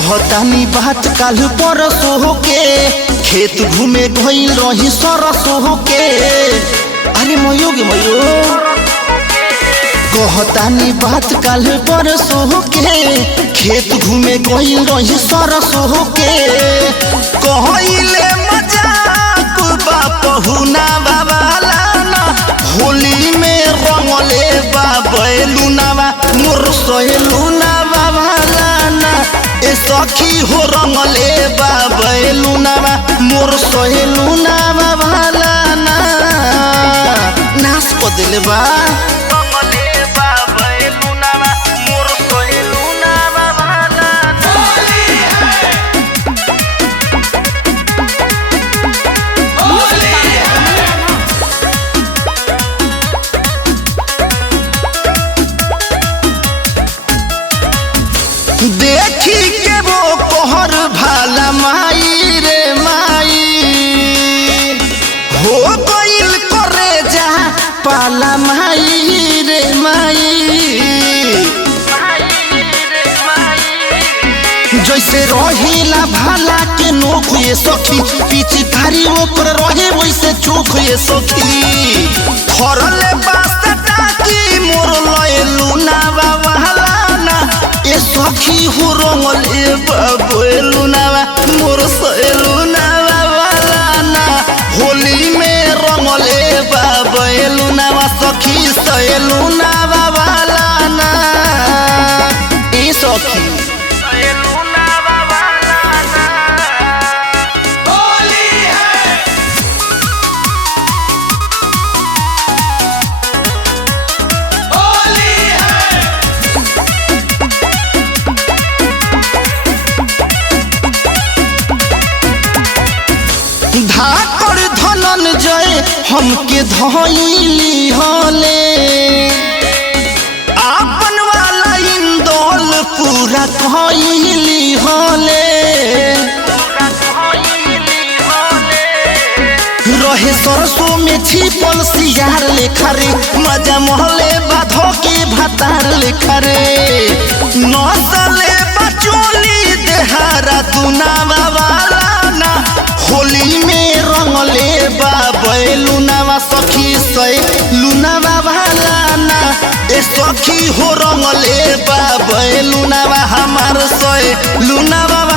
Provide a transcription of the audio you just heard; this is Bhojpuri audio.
कहतानी बात काल परसो के खेत घूमे गइल रही सरसो के। अरे मयो गे मयो कहतानी बात काल परसो के खेत घूमे गइल रही सरसो के। कहइले मजाक बापहुना बाबालाना होली में रंगले बाबेलुनावा मोर सहेलुना बाबालाना ए सखी हो रंगले बाबेलुनावा मोर सहेलुना बाबालाना नाच को दिले बा रंगले बाबेलुनावा मोर सहेलुना बाबालाना। देखी के वो कोहर भाला माई रे माई हो गइल करे जा पाला माई रे माई। जैसे रहिला भाला के नोख ये सखी पिचकारी ऊपर रहे वैसे चोख ये सखी। थरले बास्ता की मोर लयलुना बाबालाना ए सखी हो रंगले बाबेलुनावा मोर सहेलुना बाबालाना होली में रंगले बाबेलुनावा सखी सहेलुना बाबालाना ए सखी सहेलुना बाबालाना। होली है होली है धाकर धनंजय हमके धइली हले आपन वाला इंदौल पूरा कहली हले। रहे सरसों में छिपल सियार लेखा रे मजा महले बाधो के भातार लेखा रे नसले बचोली देहारा दुना बाबालाना होली में रंगले बाबेलुनावा सखी सहेलुना बाबालाना ए सखी हो रंगले बाबेलुनावा हमार सहेलुना बाबा।